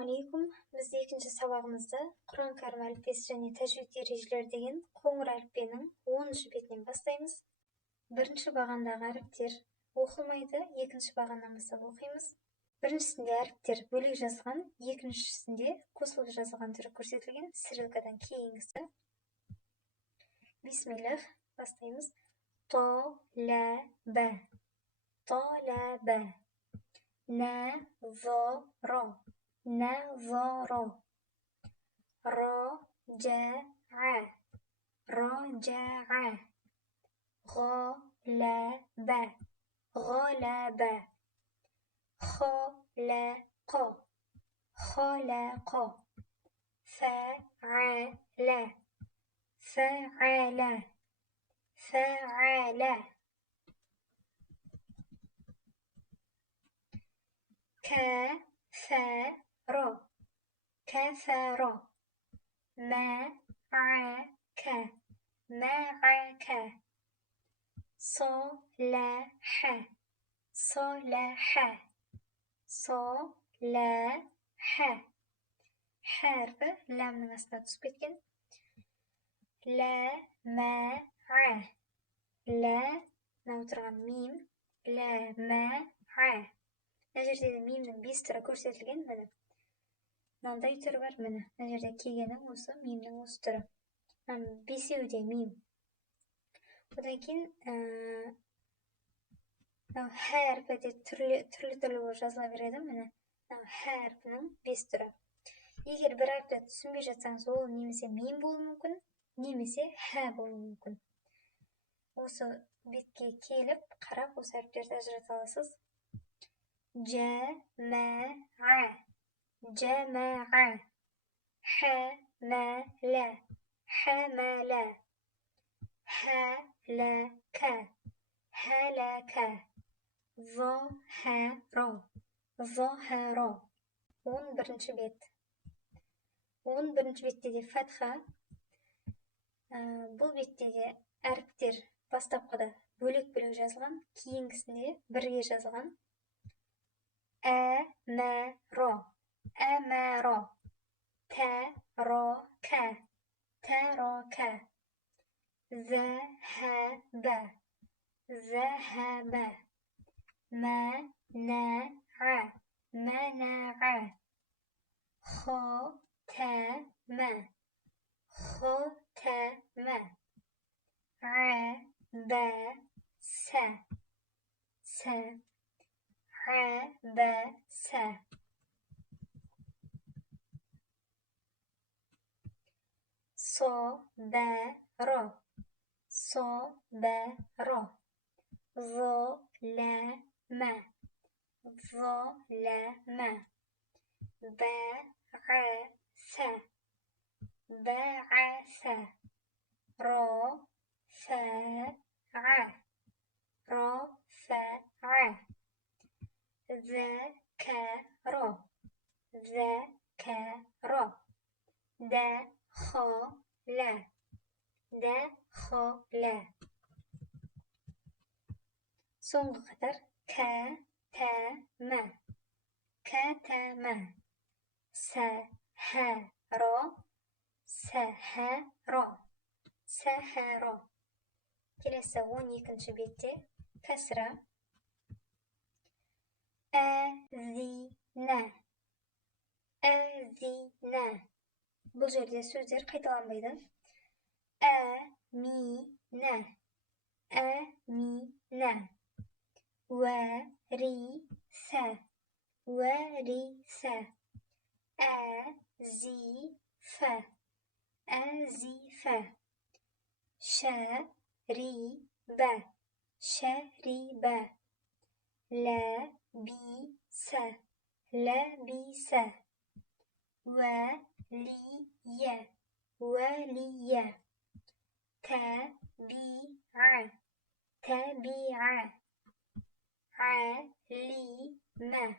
алейкум. Біз екінші сабағымызды Құран кәрім әліппесі және тәжвид ережелері деген қоңыр әліппенің 10-шы бетінен бастаймыз. Бірінші бағандағы әріптер оқылмайды, екінші бағаннан бастап оқимыз. Біріншісінде әріптер бөлек жазылған, екіншісінде қосылып жазылған түрі көрсетілген. Стрелкадан кейінгісі. Бисмиллах, бастаймыз. То-лә-бә, то-лә-бә. نظر نظر رجع رجع غلب غلب خلق خلق فعل فعل فعل كفر كفر معك معك صلح صلح صلح حرف لامның астына түсіп кеткен. لمع لا мынау тұрған мим لمع. Мына жерде мимнің 5 түрі көрсетілген. Міне мынандай түрі бар. Міне мына жерде келгенің осы мимнің осы түрі. Бесеуі де мим. Одан кейін әрпі де түрлі болып жазыла береді. Міне әрпінің 5 түрі. Егер бір әріпті түсінбей жатсаңыз, ол немесе мим болуы мүмкін, немесе болуы мүмкін. Осы бетке келіп, қарап, осы әріптерді ажырата аласыз. جمع جمع حمل حمل هلك هلك ظهر ظهر 11-ші бет. 11-ші бетте де фатха. Бұл бетте де әріптер бастапқыда бөлек-бөлек жазылған, кейінгісінде бірге жазылған. أمر أمر ترك ترك ذهب ذهب منع منع ختم ختم عبس عبس صبر صبر ظلم ظلم بعث بعث رفع رفع ذكر ذكر دخل دخل соңғы қатар كتم كتم سحر سحر سحر келесі 12-ші бетте кәсра. أذن أذن бұл жерде сөздер қайталанбайды. أمين أمين ورث ورث أزف أزف شرب شرب لبس لبس ولي ولي تبع تبع علم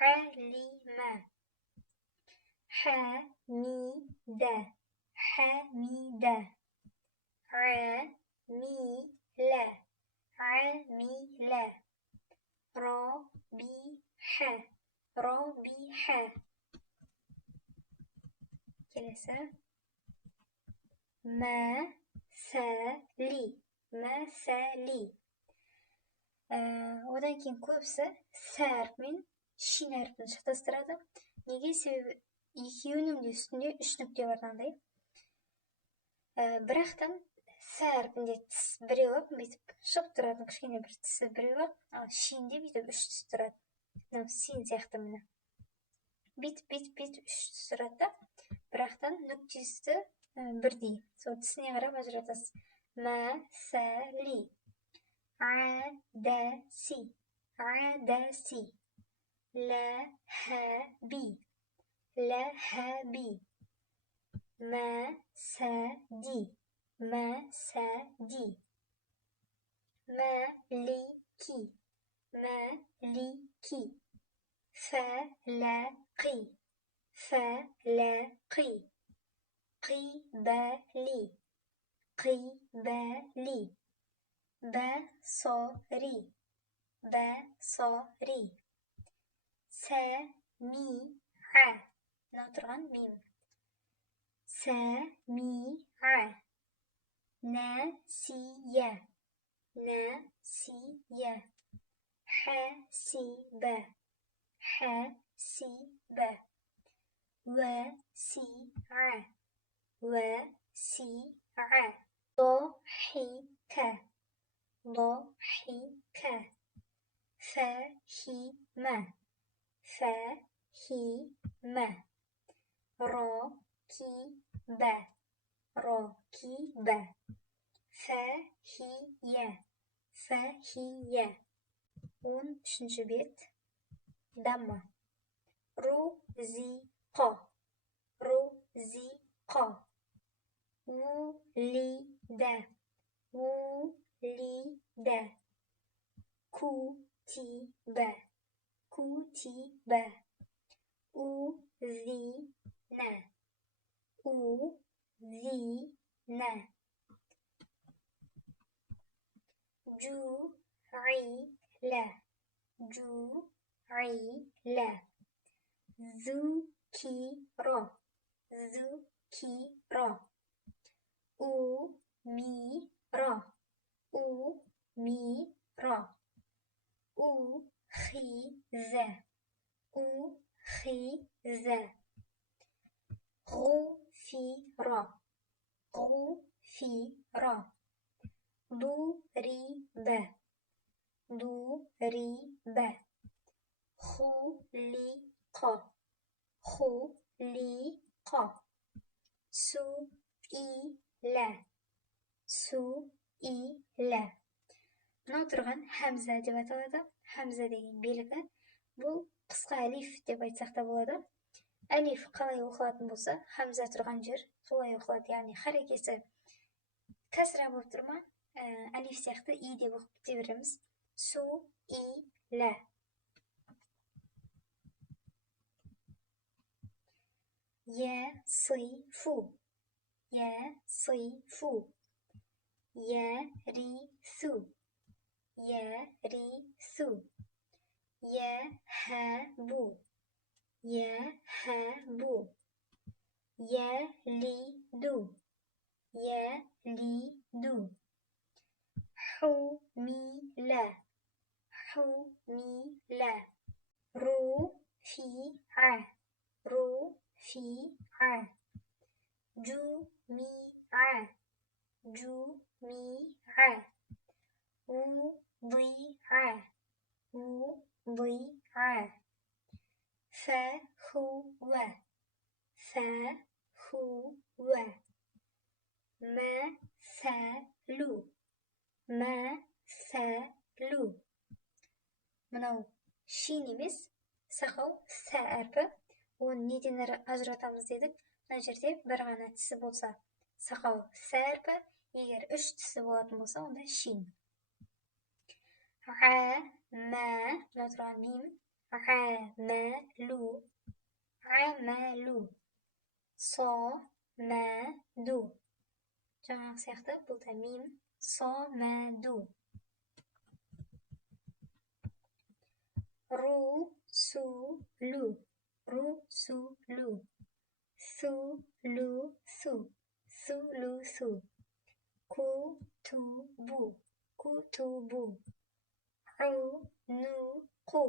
علم حمد حمد عمل عمل ربح ربح Kelesi. Мәсәли. Мәсәли. Одан кейін көбісі сә әрпімен шин әрпін шатастырады. Неге? Себебі екеуінің де үстінде 3 нүкте бар мынандай. Бірақтан сә әрпінде тіс біреуі бүйтіп шығып тұрады, кішкене бір тісі біреуі, ал шинде бүйтіп 3 тіс тұрады. Мынау син сияқты міне. Бүйтіп 3 тіс тұрады да, бірақтан нүктесі бірдей. Сол тісіне қарап ажыратасыз. Мәсәли. Әдәси. Әдәси. Ләһәби. Ләһәби. Мәсәди. Мәсәди. Мәлики. Мәлики. Фәләқи. Фәләқи. Қибәли. Қибәли. Бәсари. Бәсари. Сәмиғә. Мына тұрған мим. Сәмиғә. Нәсия. Нәсия. Хәсибә. Хәсибә. Вәсиғә. Вәсиғә. ضحك. ضحك. فهم. فهم. راكب. راكب. فهي. فهي. 13-ші бет. Дамма. Рузиқа. Рузиқа. Улида. Улида. Кутиба. Кутиба. Узина. Узина. جُعِلَ. جُعِلَ. ذُكِرَ. ذُكِرَ. أُمِرَ. أُمِرَ. أُخِذَ. أُخِذَ. غُفِرَ. غُفِرَ. ضُرِبَ. ضُرِبَ. خُلِقَ. خُلِقَ. سُئِلَ. سُئِلَ. Мынау тұрған хәмза деп аталады. Хәмза деген белгі. Бұл қысқа әлиф деп айтсақ та болады. Әлиф қалай оқылатын болса, хәмза тұрған жер солай оқылады. Яғни харекесі кәсіра болып тұрма, әлиф сияқты и деп оқып кете береміз. Су-и-лә. Я-сый-фу. Я-сый-фу. Я-ри-су. Я-ри-су. Я-ха-бу. Я-ха-бу. Я-ли-ду. Я-ли-ду. حُمِلَ. حُمِلَ. رُفِعَ. رُفِعَ. جُمِعَ. جُمِعَ. وُضِعَ. وُضِعَ. فَهُوَ. فَهُوَ. مَثَلُ. مَثَلُ. Мынау шин емес, сақау сә әрпі. Оны неден ажыратамыз дедік? Мына жерде бір ғана тісі болса, сақау сә әрпі. Егер 3 тісі болатын болса, онда шин. Мә, мына тұрған мим. Мәлу. Мәлу. Мәду. Жаңағы сияқты бұл да мим. Мәду. Русулу. Русулу. су, лу, су, су, лу, су. Ку, ту, бу, ку, ту, бу. Ау, ну, қу,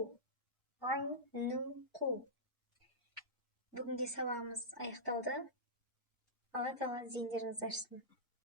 ау, ну, қу. Бүгінгі сабағымыз аяқталды. Алла тағала зейіндеріңізді ашсын.